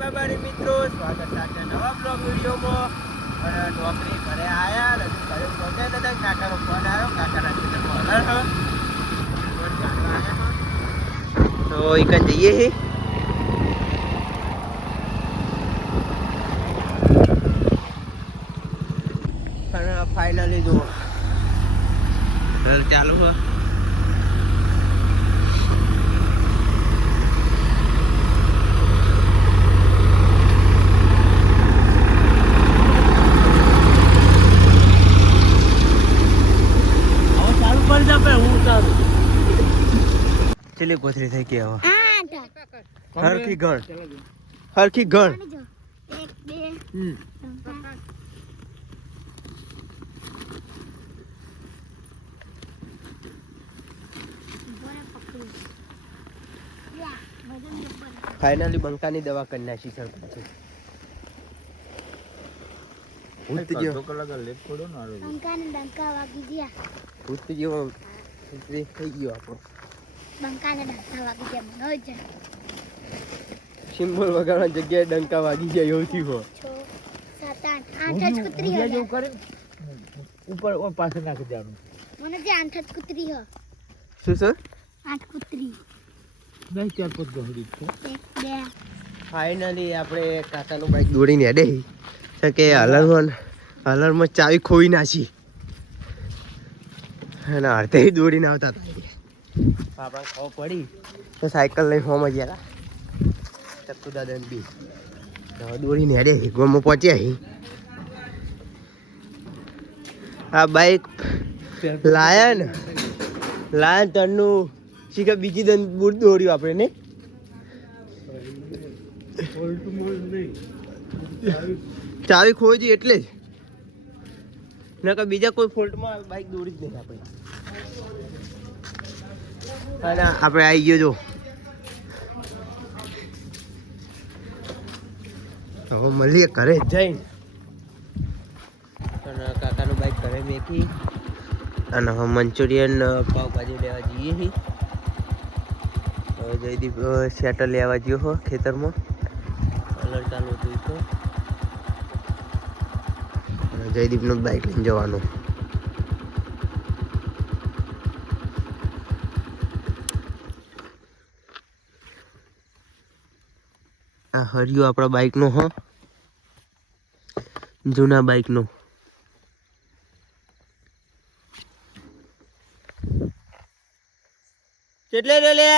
બાબારી મિત્રો, સ્વાગત છે નવા બ્લોગ વિડીયોમાં. અને નોકરી ઘરે આવ્યા ને ઘરે પહોંચ્યા હતા. કાકાનો ફોન આવ્યો, કાકાના ખેતરમાં હલર તો એકન જઈએ હે. અને ફાઇનલી જો ચાલુ હો. ચલી કોથરી થઈ ગઈ હવે. હરખી ગણ, હરખી ગણ. 1 2 ફાઇનલી બંકાની દવા કરી નાખી સરપંચે. થઈ ગયો આપણો સિમ્બોલ વગાડવાની જગ્યાએ ડંકા વાગી ગયા એવું થયું. 6 7 8 કુતરી જેવું કરે ઉપર પાસે નાખી દેવાનું. મને જે 8 કુતરી હ. શું સર? 8 કુતરી. 10 4 5 ગહડી છે. 1 2 ફાઇનલી આપણે કાકાનું બાઈક દોડીને હેડે છે કે હલરમાં ચાવી ખોઈ નાખી અને અડધે દોડીને આવતા હતા. આપણે ખબર પડી તો સાયકલ લઈને હોમ જ યાર ચક્કુ દાદા બી દોડીને હેડે ગોમાં પહોંચ્યા. આ બાઈક લાયન તરનું શીખા બીજી દન બૂટ દોડ્યું આપણે ને. ચાવી ખોજી એટલે જ નકર બીજા કોઈ ફોલ્ટમાં બાઈક દોડી જ નહીં આપણે. અને આપણે આવી ગયો જો હવે મળીએ ઘરે જઈને. અને કાકાનું બાઈક ઘરે મેકી અને હવે મંચુરિયન પાવભાજી લેવા જઈએ છીએ. હવે જયદીપ શેટર લેવા ગયો હો ખેતરમાં. કલર ચાલુ હતું તો જયદીપનું બાઈક લઈને જવાનું. આ હરિયો આપણા બાઈકનો હો, જૂના બાઈકનો. કેટલે રે લે